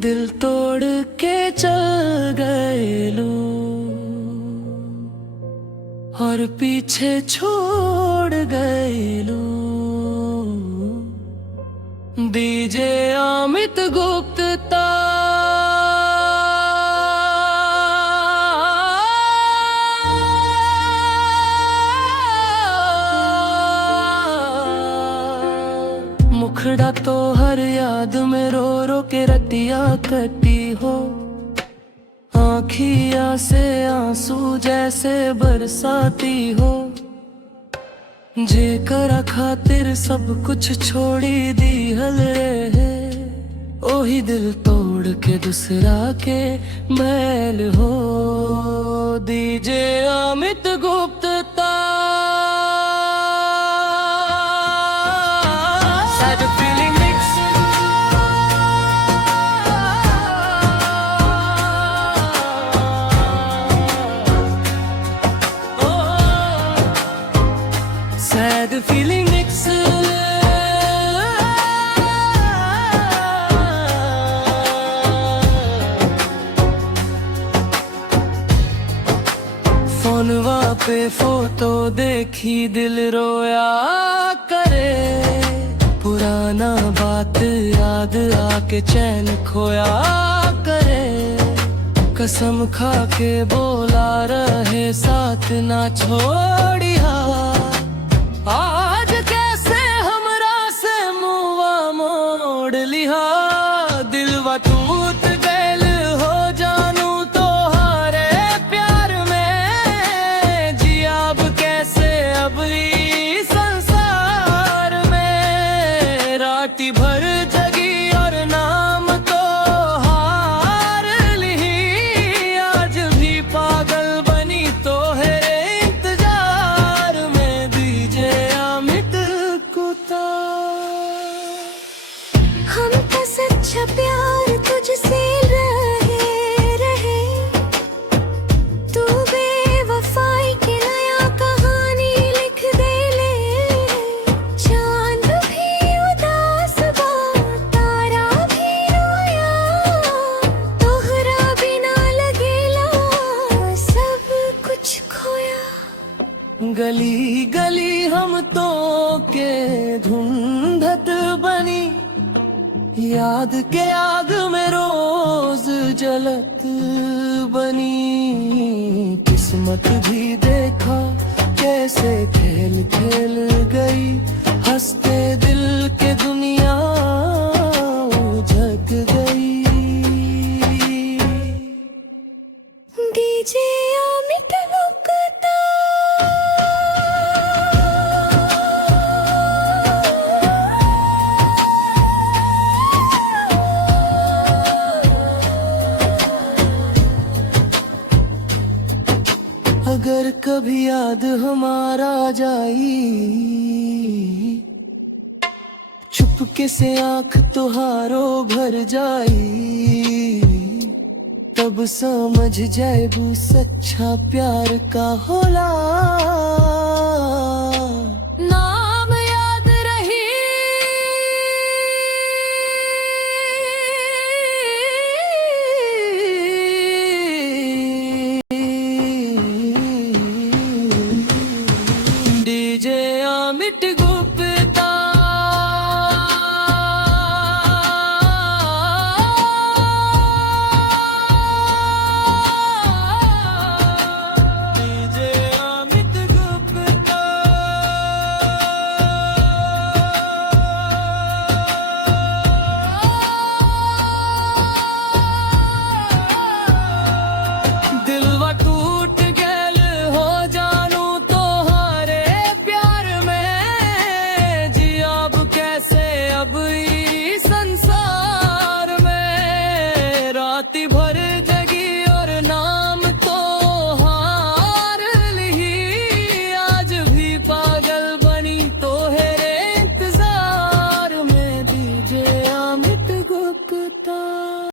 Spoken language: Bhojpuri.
दिल तोड़ के चल गए लोग और पीछे छोड़ गए लोग। डीजे अमित गुप्ता मुखड़ा तो हर याद में रो रो के रतिया कटी हो। आँखिया से आंसू जैसे बरसाती हो। जेकरा खातिर सब कुछ छोड़ी दी हल रे, ओही दिल तोड़ के दूसरा के बैल हो। DJ Amit Gupta Sad feeling mix. फोनवा पे फोटो देखी दिल रोया करे। पुराना बात याद आके चैन खोया करे। कसम खा के बोला रहे साथ ना छोड़िया। आज कैसे हमरा से मुआ मोड़ लिहा। दिलवा टूट गैल हो जानू तो हारे प्यार में। जियाब कैसे अब इस संसार में। राती भर जगी और नाम तो हार ली। आज भी पागल बनी तो है इंतजार में। डीजे अमित गुप्ता हमका सच्चा प्यार तुझसे रहे। तू बेवफाई की नया कहानी लिख दे ले। चांद भी उदास बा तारा भी रोया। तोहरा बिना लगेला सब कुछ खोया। गली गली हम तो के ढूंढत बनी। याद के आग में रोज जलत बनी। किस्मत भी देखा कैसे खेल खेल गई। हंसते दिल के दुनिया उजग गई। डीजे अमित गुप्ता अगर कभी याद हमारा जाई। चुपके से आँख तुहारो भर जाई। तब समझ जाएबू सच्चा प्यार का होला। नाम याद रही डीजे अमित